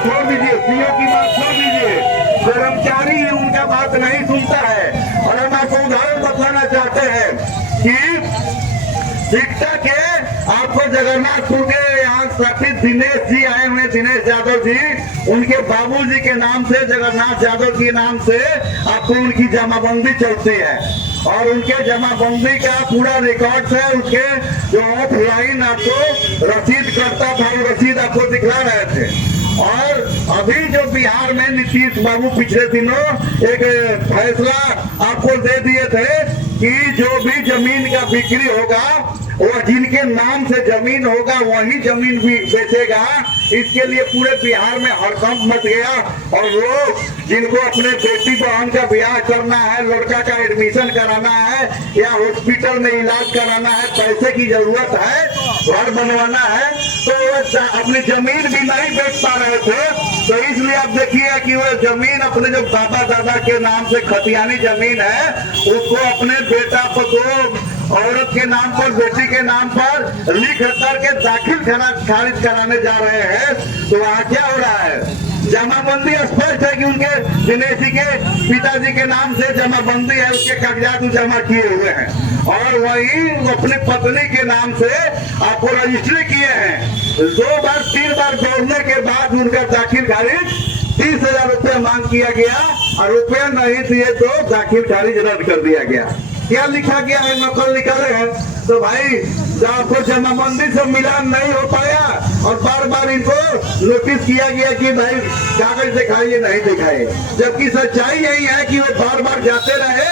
छोड़ दीजिए, सीओ की बात छोड़ दीजिए, कर्मचारी ही उनका बात नहीं सुनता है। और हम आपको उदाहरण बताना चाहते हैं कि शिक्षा के आपको जगन्नाथपुर के यहाँ स्थापित दिनेश जी आए हुए, दिनेश यादव जी, उनके बाबूजी के नाम से, जगन्नाथ यादव के नाम से आपको उनकी जमाबंदी चलती है और उनके जमाबंदी का पूरा रिकॉर्ड है। उसके जो ऑफलाइन आपको रसीद करता था, वो रसीद आपको दिखला रहे थे। और अभी जो बिहार में नीतीश बाबू पिछले दिनों एक फैसला आपको दे दिए थे कि जो भी जमीन का बिक्री होगा, वो जिनके नाम से जमीन होगा वही जमीन भी बेचेगा। इसके लिए पूरे बिहार में हड़कंप मच गया। और लोग जिनको अपने बेटी बहन का ब्याह करना है, लड़का का एडमिशन कराना है या हॉस्पिटल में इलाज कराना है, पैसे की जरूरत है, घर बनवाना है, तो वो अपनी जमीन भी नहीं बेच पा रहे थे। तो इसलिए आप देखिए कि वो जमीन अपने जो बाबा दादा के नाम से खतियानी जमीन है, उसको अपने बेटा को औरत के नाम पर, बेटी के नाम पर लिख करके दाखिल खारिज कराने जा रहे हैं। तो वहाँ क्या हो रहा है? जमाबंदी स्पष्ट है कि उनके दिनेश जी के पिताजी के नाम से जमाबंदी है, उसके कागजात जमा किए हुए हैं और वही अपनी पत्नी के नाम से आपको रजिस्ट्री किए हैं। 2 बार 3 बार दौड़ने के बाद उनका दाखिल खारिज 30,000 रुपया मांग किया गया और रुपया नहीं दिए तो दाखिल खारिज रद्द कर दिया गया। क्या लिखा गया है? नकल निकाले हैं। तो भाई आपको जमाबंदी से मिलान नहीं हो पाया और बार बार इनको नोटिस किया गया कि भाई कागज दिखाइए, नहीं दिखाए, जबकि सच्चाई यही है कि वो बार बार जाते रहे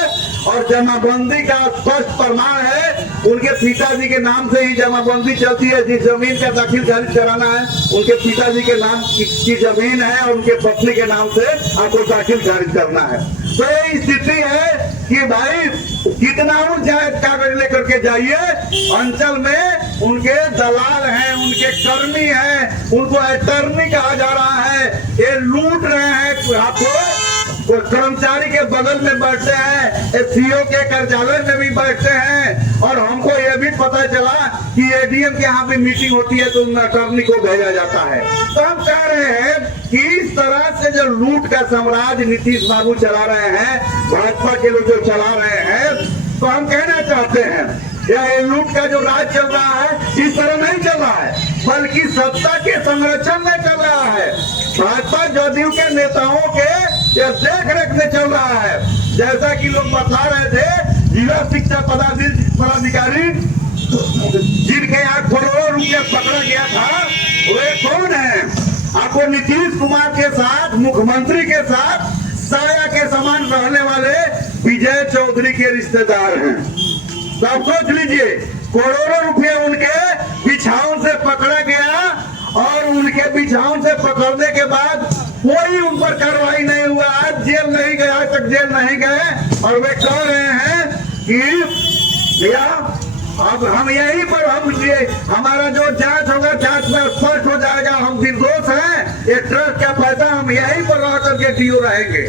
और जमाबंदी का स्पष्ट प्रमाण है। उनके पिताजी के नाम से ही जमाबंदी चलती है। जिस जमीन का दाखिल खारिज कराना है उनके पिताजी के नाम की जमीन है और उनके पत्नी के नाम से आपको दाखिल खारिज करना है। तो ये स्थिति है कि भाई कितना जायज कागज लेकर के जाइए, अंचल में उनके दलाल हैं, उनके कर्मी हैं, उनको अटर्नी कहा जा रहा है, ये लूट रहे हैं आपको। कर्मचारी के बगल में बैठते हैं, सीओ के कार्यालय में भी बैठते हैं और हमको ये भी पता चला कि एडीएम के यहाँ भी मीटिंग होती है तो अटर्नी को भेजा जाता है। तो हम कह रहे हैं कि इस तरह से जो लूट का साम्राज्य नीतीश बाबू चला रहे हैं, भाजपा के लोग जो चला रहे हैं, तो हम कहना चाहते हैं यह लूट का जो राज चल रहा है इस तरह नहीं चल रहा है, बल्कि सत्ता के संरक्षण में चल रहा है। भाजपा जदयू के नेताओं के देख रेख में चल रहा है। जैसा कि लोग बता रहे थे, जिला शिक्षा पदाधिकारी जिनके यहाँ करोड़ों रुपया पकड़ा गया था, वे कौन है? आपको नीतीश कुमार के साथ, मुख्यमंत्री के साथ साया के समान रहने वाले विजय चौधरी के रिश्तेदार हैं। तो आप सोच लीजिए, करोड़ों रुपए उनके बिछावन से पकड़ा गया और उनके बिछावन से पकड़ने के बाद कोई उन पर कार्रवाई नहीं हुआ। आज जेल नहीं गए, आज तक जेल नहीं गए और वे कह रहे हैं कि भैया अब हम यहीं पर हमारा जो जांच होगा, जांच में स्पष्ट हो जाएगा हम निर्दोष हैं, ये ट्रस्ट का पैसा हम यहीं पर रह करके डीओ रहेंगे।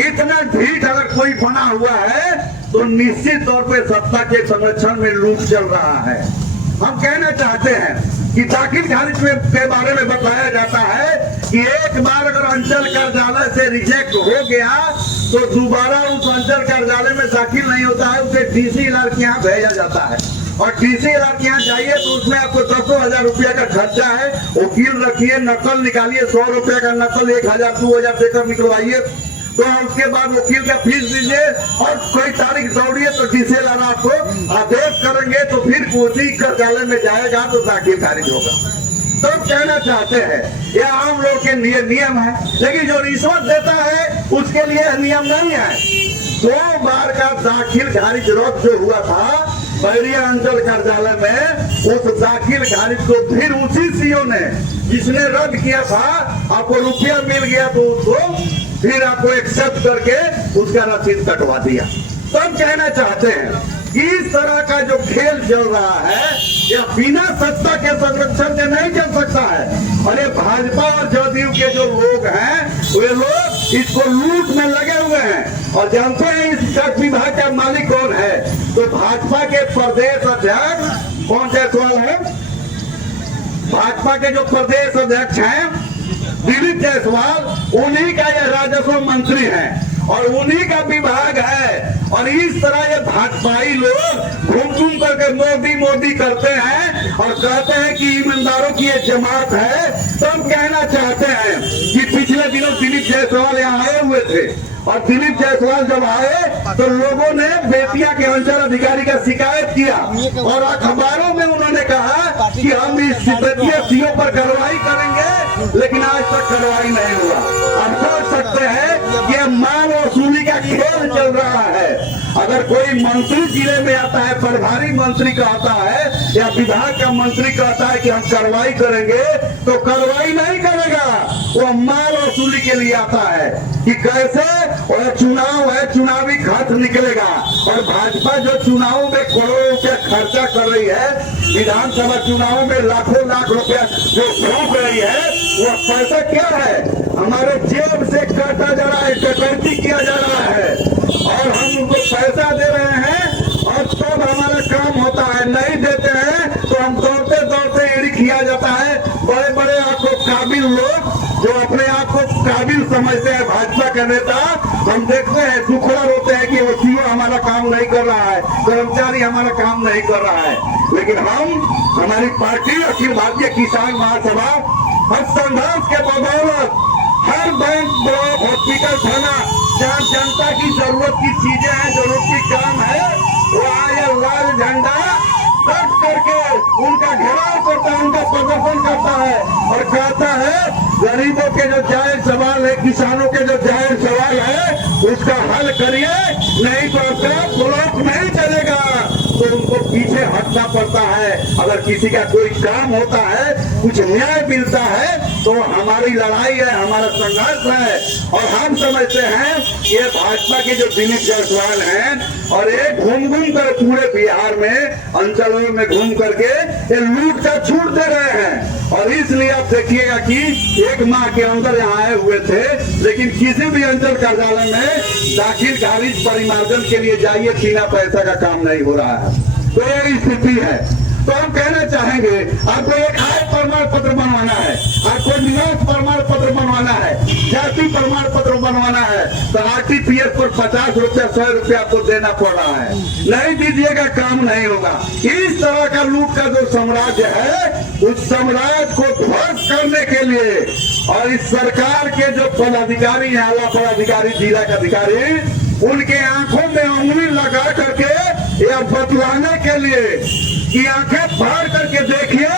इतना ढीठ अगर कोई बना हुआ है तो निश्चित तौर पे सत्ता के संरक्षण में लूट चल रहा है। हम कहना चाहते हैं कि दाखिल खारिज के बारे में बताया जाता है कि एक बार अगर अंचल कार्यालय से रिजेक्ट हो गया तो दोबारा उस अंचल कार्यालय में दाखिल नहीं होता है, उसे डीसी इलाज के यहाँ भेजा जाता है और डीसी इलाज के यहाँ जाइए तो उसमें आपको 10,000 रुपया का खर्चा है। वकील रखिए, नकल निकालिए, 100 रुपया का नकल 1,000 2,000 देकर निकलवाइए, तो उसके बाद वकील का फीस दीजिए और कोई तारीख दौड़िए तो डीसी इलाज आपको आदेश करेंगे तो फिर उसी कार्यालय में जाएगा तो दाखिल खारिज होगा। तो कहना चाहते हैं यह आम लोग के नियम है, लेकिन जो रिश्वत देता है उसके लिए नियम नहीं है। 2 बार का दाखिल खारिज रद्द जो हुआ था बैरिया अंचल कार्यालय में, उस दाखिल खारिज को फिर उसी सीओ ने जिसने रद्द किया था, आपको रुपया मिल गया तो उसको फिर आपको एक्सेप्ट करके उसका रसीद कटवा दिया। तो हम कहना चाहते हैं कि इस तरह का जो खेल चल रहा है यह बिना सत्ता के संरक्षण के नहीं चल सकता है। और ये भाजपा और जदयू के जो लोग हैं वे लोग इसको लूट में लगे हुए हैं। और जानते हैं इस विभाग का मालिक कौन है? तो भाजपा के प्रदेश अध्यक्ष कौन जायसवाल है, भाजपा के जो प्रदेश अध्यक्ष हैं दिलीप जायसवाल उन्हीं का ये राजस्व मंत्री है और उन्हीं का विभाग है। और इस तरह ये भाजपाई लोग घूम घूम करके मोदी मोदी करते हैं और कहते हैं कि ईमानदारों की ये जमात है। तो हम कहना चाहते हैं कि पिछले दिनों दिलीप जायसवाल यहाँ आए हुए थे और दिलीप जायसवाल जब आए तो लोगों ने बेतिया के अंचल अधिकारी का शिकायत किया और अखबारों में उन्होंने कहा कि हम इस बेतिया सीओ पर कार्रवाई करेंगे, लेकिन आज तक कार्रवाई नहीं हुआ। हम सोच सकते हैं कि यह माल वसूली का खेल चल रहा है। अगर कोई मंत्री जिले में आता है, प्रभारी मंत्री कहता है या विभाग का मंत्री कहता है कि हम कार्रवाई करेंगे, तो कार्रवाई नहीं करेगा, वो माल वसूली के लिए आता है कि कैसे और चुनाव है, चुनावी खर्च निकलेगा। और भाजपा जो चुनाव में करोड़ों रुपया खर्चा कर रही है, विधानसभा चुनाव में लाखों लाख रुपया जो फूक रही है, वो पैसा क्या है? हमारे जेब से काटा जा रहा है, डकैती किया जा रहा है और हम उनको पैसा दे रहे हैं और तब हमारा काम होता है। नहीं देते हैं तो हम दौड़ते दौड़ते एड़ी किया जाता है। बड़े बड़े आपको काबिल लोग जो अपने आप को काबिल समझते हैं, भाजपा के नेता, हम देखते हैं दुखड़ा रोते हैं कि वो सीओ हमारा काम नहीं कर रहा है, कर्मचारी हमारा काम नहीं कर रहा है। लेकिन हमारी पार्टी अखिल भारतीय किसान महासभा हर संघर्ष के बदौलत हर बैंक, ब्लॉक, हॉस्पिटल, थाना, जहाँ जनता की जरूरत की चीजें हैं, जरूरत की काम है, वो आया लाल झंडा कट करके उनका घेराव करता है, उनका प्रदर्शन करता है और कहता है गरीबों के जो जायज सवाल है, किसानों के जो जायज सवाल है, उसका हल करिए, नहीं तो आपका ब्लॉक नहीं चलेगा। तो उनको पीछे हटना पड़ता है। अगर किसी का कोई काम होता है, कुछ न्याय मिलता है, तो हमारी लड़ाई है, हमारा संघर्ष है। और हम समझते हैं ये भाजपा के जो दिलीप जायसवाल हैं और ये घूम घूम कर पूरे बिहार में अंचलों में घूम करके ये लूट का छूट दे रहे हैं। और इसलिए आप देखिएगा कि एक माह के अंदर यहाँ आए हुए थे, लेकिन किसी भी अंचल कार्यालय में दाखिल खारिज परिमार्जन के लिए जाइए, बिना पैसा का काम नहीं हो रहा है। तो ये स्थिति है। तो हम कहना चाहेंगे आपको एक आय प्रमाण पत्र बनवाना है, आपको निवास प्रमाण पत्र बनवाना है, जाति प्रमाण पत्र बनवाना है, तो आरटीपीएस पर 50 रुपया 100 रुपया आपको देना पड़ रहा है। नहीं दीजिएगा काम नहीं होगा। इस तरह का लूट का जो साम्राज्य है, उस साम्राज्य को ध्वस्त करने के लिए और इस सरकार के जो पदाधिकारी हैं, आला पदाधिकारी, जिला के अधिकारी, उनके आंखों में उंगली लगा करके या बतलाने के लिए कि आंखें फाड़ करके देखिए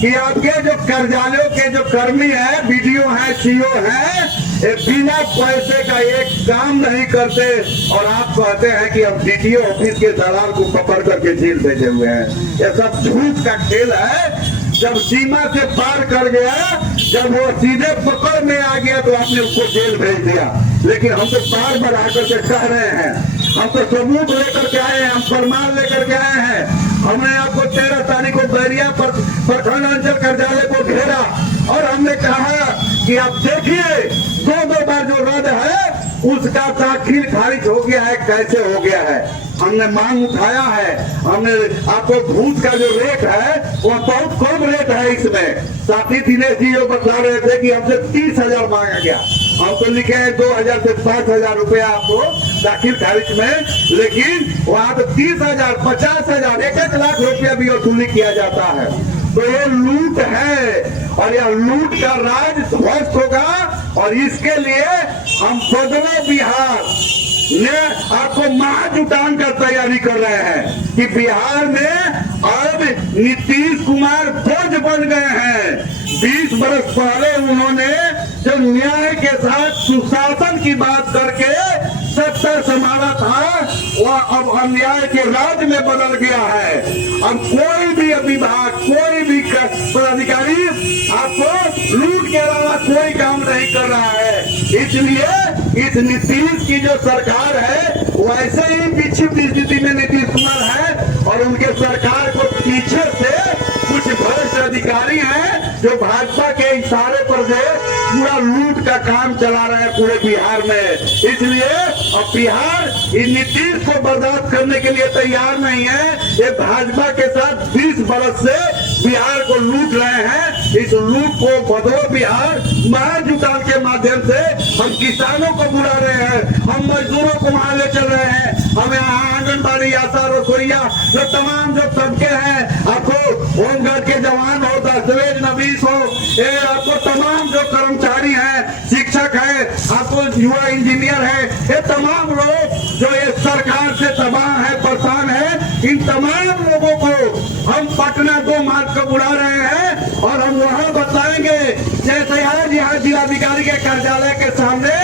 कि आपके जो कार्यालयों के जो कर्मी हैं, बीडीओ हैं, सीओ हैं, बिना पैसे का एक काम नहीं करते और आप कहते हैं कि हम डीटीओ ऑफिस के दलाल को पकड़ करके जेल भेजे हुए हैं। ये सब झूठ का खेल है। जब सीमा से पार कर गया, जब वो सीधे पकड़ में आ गया तो आपने उसको जेल भेज दिया। लेकिन हम तो पार बढ़ा करके कह रहे हैं, हम तो सबूत लेकर के आए हैं, हम प्रमाण लेकर के आए हैं। हमने आपको 13 तारीख को बैरिया प्रखंड अंचल कार्यालय को घेरा और हमने कहा कि आप देखिए 2 बार जो रद्द है उसका दाखिल खारिज हो गया है, कैसे हो गया है। हमने मांग उठाया है, हमने आपको घूस का जो रेट है वो बहुत कम रेट है। इसमें साथी दिनेश जी जो बता रहे थे कि हमसे 30,000 मांगा गया, हम तो लिखे हैं 2,000 से 5,000 रुपया आपको दाखिल खारिज में, लेकिन वहाँ तो 30,000, 50,000, 1-1 लाख रुपया भी वसूली किया जाता है। तो ये लूट है और यह लूट का राज ध्वस्त होगा और इसके लिए हम बदलो बिहार ने आपको महाजुटान का तैयारी कर रहे हैं कि बिहार में अब नीतीश कुमार बोझ बन गए हैं। 20 बरस पहले उन्होंने जो न्याय के साथ सुशासन की बात करके सत्ता संभाला था, वह अब अन्याय के राज में बदल गया है। अब कोई भी विभाग, कोई भी पदाधिकारी आपको लूट के अलावा कोई काम नहीं कर रहा है। इसलिए इस नीतीश की जो सरकार है वैसे ही विक्षिप्त स्थिति में नीतीश कुमार है और उनके सरकार को पीछे से कुछ भ्रष्ट अधिकारी हैं जो भाजपा के इशारे पर जो पूरा लूट का काम चला रहे हैं पूरे बिहार में। इसलिए अब बिहार इन नीतीश को बर्दाश्त करने के लिए तैयार नहीं है। ये भाजपा के साथ 20 बरस से बिहार को लूट रहे हैं। इस लूट को बदो बिहार महाजुटान के माध्यम से हम किसानों को बुला रहे हैं, हम मजदूरों को वहां ले चल रहे हैं, हम यहाँ आंगनबाड़ी, आशा, रसोईया, जो तमाम जो तबके हैं, आपको होमगार्ड के जवान हो, दस्तावेज नवीस हो, ये आपको तमाम जो कर्मचारी हैं, शिक्षक है, आपको युवा इंजीनियर है, ये तमाम लोग जो ये सरकार से तबाह है, परेशान है, इन तमाम लोगों को हम पटना 2 मार्च को बुला रहे हैं और हम वहां बताएंगे। जैसे आज यहाँ जिलाधिकारी के कार्यालय के सामने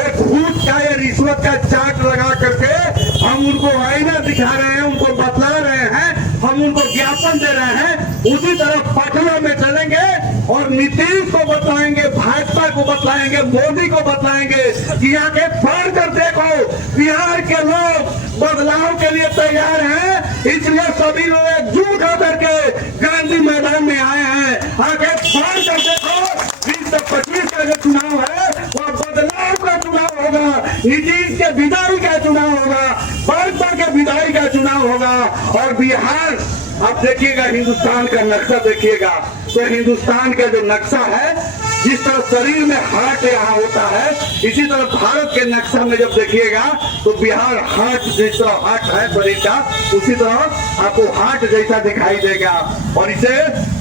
एक घूस का या रिश्वत का चार्ट लगा करके हम उनको आईना दिखा रहे हैं, उनको बतला रहे हैं, हम उनको ज्ञापन दे रहे हैं, उसी तरह पटना में चलेंगे और नीतीश को बताएंगे, भाजपा को बताएंगे, मोदी को बताएंगे कि यहाँ के पढ़ कर देखो बिहार के लोग बदलाव के लिए तैयार हैं, इसलिए सभी लोग एकजुट होकर के गांधी मैदान में आए हैं। आगे पढ़ कर देखो 2025 का जो चुनाव है वो बदलाव का चुनाव होगा, नीतीश के विदाई का चुनाव होगा, भाजपा के विदाई का चुनाव होगा। और बिहार आप देखिएगा, हिंदुस्तान का नक्शा देखिएगा तो हिंदुस्तान का जो नक्शा है, जिस तरह शरीर में हार्ट यहाँ होता है, इसी तरह भारत के नक्शा में जब देखिएगा तो बिहार हार्ट, जिस तरह हार्ट है शरीर का, उसी तरह आपको हार्ट जैसा दिखाई देगा। और इसे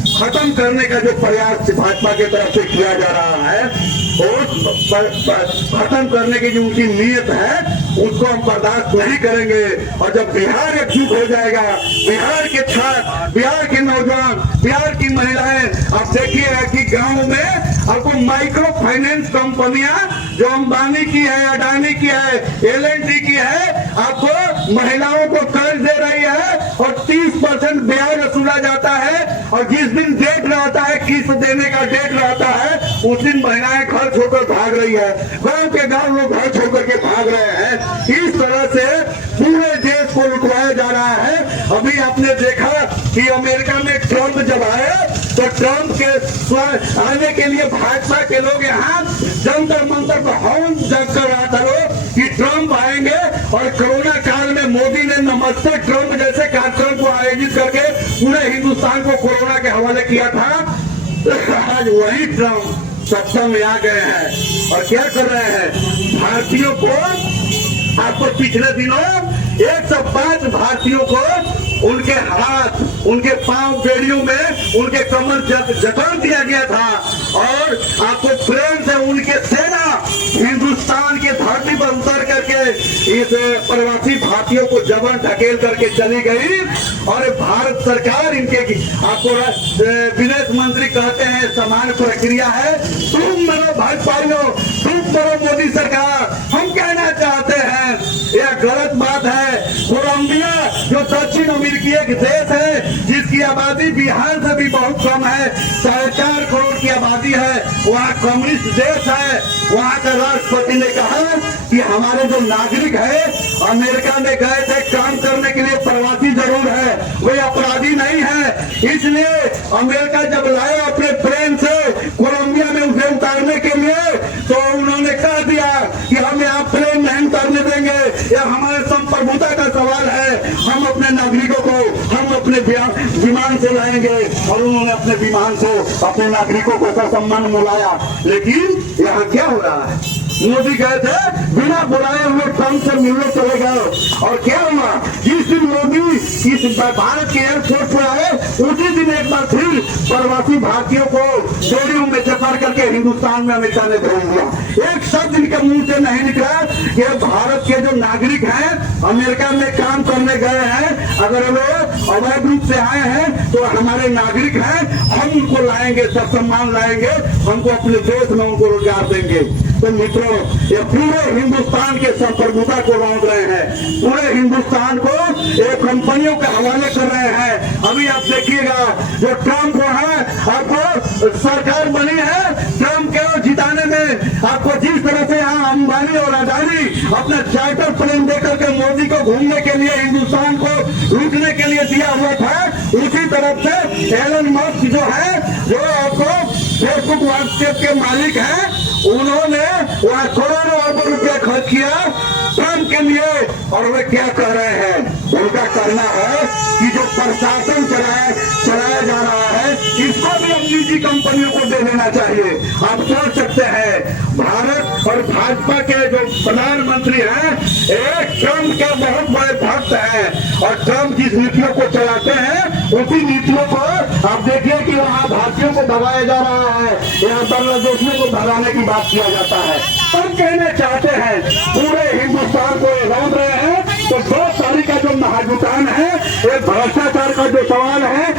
खत्म करने का जो प्रयास भाजपा की तरफ से किया जा रहा है और खत्म करने की जो उनकी नीयत है उसको हम बर्दाश्त नहीं करेंगे। और जब बिहार एकजुट हो जाएगा, बिहार के छात्र, बिहार के नौजवान, बिहार की महिलाएं, आप देखिएगा कि गांव में आपको माइक्रो फाइनेंस कंपनियां जो अंबानी की है, अडानी की है, L&T की है, आपको महिलाओं को कर्ज दे रही है और 30% ब्याज वसूला जाता है। और जिस दिन डेट रहता है, किस्त देने का डेट रहता है, उस दिन महिलाएं घर छोड़कर भाग रही है, गांव के गांव लोग घर छोड़कर के भाग रहे हैं। इस तरह से पूरे देश को लुटवाया जा रहा है। अभी आपने देखा कि अमेरिका में ट्रंप जब आए तो ट्रंप के आने के लिए भाजपा के लोग यहाँ जंतर मंतर पर हवन जग कर रहा था लोग कि ट्रंप आएंगे। और कोरोना काल में मोदी ने नमस्ते ट्रंप जैसे कार्यक्रम को आयोजित करके पूरे हिंदुस्तान को कोरोना के हवाले किया था। आज वही ट्रंप सत्ता में आ गए हैं और क्या कर रहे हैं, भारतीयों को, आपको पिछले दिनों 105 भारतीयों को उनके हाथ, उनके पांव, बेड़ियों में उनके कमर जकड़ दिया गया था और आपको प्रेम से उनके सेना हिंदुस्तान की धरती पर उतर करके इस प्रवासी भारतीयों को जबरन ढकेल करके चली गई। और भारत सरकार इनके, आपको विदेश मंत्री कहते हैं समान प्रक्रिया है, तुम मरो भाजपाइयों, तुम मरो मोदी सरकार, हम कहना चाहते हैं यह गलत बात है। कोलंबिया जो दक्षिण अमेरिकी एक देश है जिसकी आबादी बिहार से भी बहुत कम है, 4.5 करोड़ की आबादी है, वहाँ कम्युनिस्ट देश है, वहाँ का राष्ट्रपति ने कहा कि हमारे जो नागरिक है अमेरिका में गए थे काम करने के लिए, प्रवासी जरूर है, वे अपराधी नहीं है, इसलिए अमेरिका जब लाया अपने प्लेन से कोलंबिया में उसे उतारने के लिए तो उन्होंने कह दिया कि हम यहाँ प्लेन नहीं उतारने देंगे, यह हमारे संप्रभुता का सवाल है, हम अपने नागरिकों को हम अपने विमान से लाएंगे। और उन्होंने अपने विमान से अपने नागरिकों को सम्मान बुलाया। लेकिन यहाँ क्या हो रहा है, मोदी गए थे बिना बुलाए हुए ट्रंप से मिलने चले गए और क्या हुआ, जिस दिन मोदी इस भारत के एयरपोर्ट पर आए उसी दिन एक बार फिर प्रवासी भारतीयों को जोड़ियों में जकड़ करके हिंदुस्तान में अमेरिका ने भेज दिया। एक शब्द इनके मुंह से नहीं निकला कि भारत के जो नागरिक हैं अमेरिका में काम करने गए हैं, अगर वे अवैध रूप से आए हैं तो हमारे नागरिक हैं, हम उनको लाएंगे, सब सम्मान लाएंगे, हमको अपने देश में उनको रोजगार देंगे। तो मित्रों, ये पूरे हिंदुस्तान के संप्रभुता को लौट रहे हैं, पूरे हिंदुस्तान को एक कंपनियों के हवाले कर रहे हैं। अभी आप देखिएगा जो ट्रंप है, आपको सरकार बनी है ट्रंप के जिताने में, आपको जिस तरह से यहाँ अंबानी और अडानी अपना चार्टर प्लेन देकर के मोदी को घूमने के लिए, हिंदुस्तान को लूटने के लिए दिया हुआ था, उसी तरफ से एलन मस्क जो है, जो आपको फेसबुक, व्हाट्सएप के मालिक हैं, उन्होंने वहाँ करोड़ों अरबों रुपया खर्च किया ट्रंप के लिए। और वे क्या कह रहे हैं, उनका कहना है कि जो प्रशासन चलाया जा रहा है, इसको भी अब निजी कंपनियों को दे देना चाहिए। आप सोच सकते हैं भारत और भाजपा के जो प्रधानमंत्री हैं एक ट्रम्प के बहुत बड़े भक्त हैं और ट्रम्प जिस नीतियों को चलाते हैं उसी नीतियों को आप देखिए कि वहाँ भारतीयों को भगाया जा रहा है, यहाँ बांग्लादेशियों को भगाने की बात किया जाता है। हम कहना चाहते हैं पूरे हिंदुस्तान को लौट रहे हैं तो 2 तारीख का जो महाजुटान है, एक भ्रष्टाचार का जो सवाल है